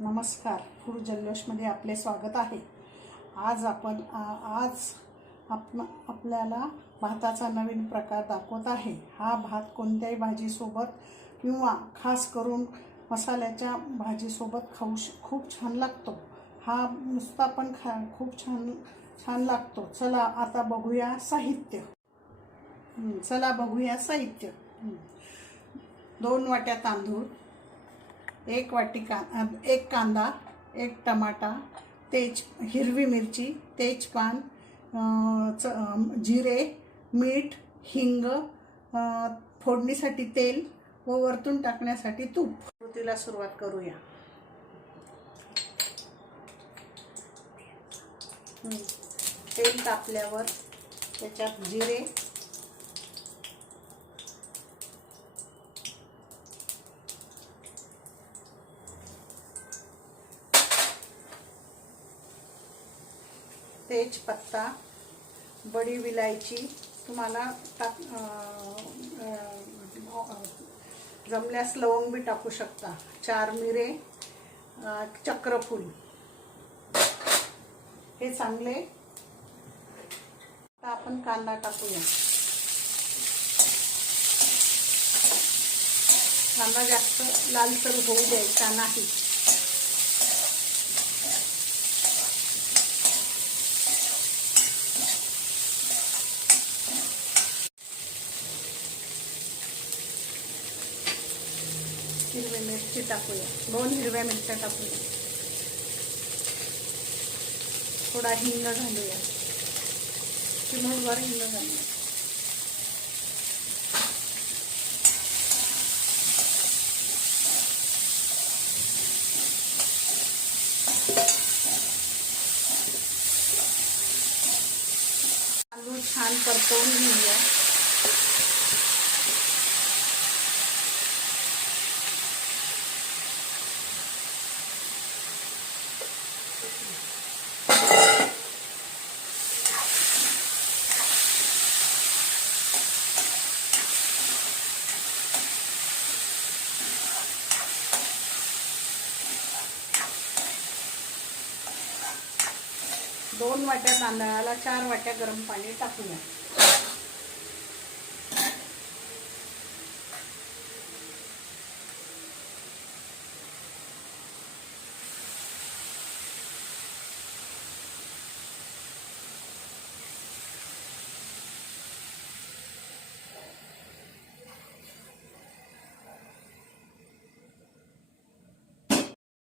नमस्कार, फूड जल्लोषमध्ये आपले स्वागत आहे। आज आपल्याला भाताचा नवीन प्रकार दाखवत आहे। हा भात कोणत्याही भाजीसोबत किंवा खास करून मसाल्याच्या भाजीसोबत खूप छान लागतो। हा नुसता पण खूप छान लागतो। चला आता बघूया साहित्य। 2 वाट्या तांदूळ, 1 वाटी एक कांदा, 1 टमाटा, हिरवी मिरची, तेजपान, जिरे, मीठ, हिंग, फोडणीसाठी तेल व वरतून टाकण्यासाठी तूप। कृतीला सुरुवात करूया। तेल तापल्यावर त्याच्यात जिरे, तेजपत्ता, बडी विलायची, तुम्हाला जमल्यास लवंग भी टाकू शकता, 4 मिरे, चक्रफूल हे चांगले। आता आपण कांदा टाकूया। कांदा जास्त लालसर होऊ द्यायचा नाही। हिरवी मिरची टाकूया, 2 हिरव्या मिरच्या टाकूया। थोडा हिंग घालूया, चिमूटभर हिंग घालूया। तांदूळ छान परतवून घेऊया। दोन वाट्या तांदळाला 4 वाट्या गरम पाणी टाकूया।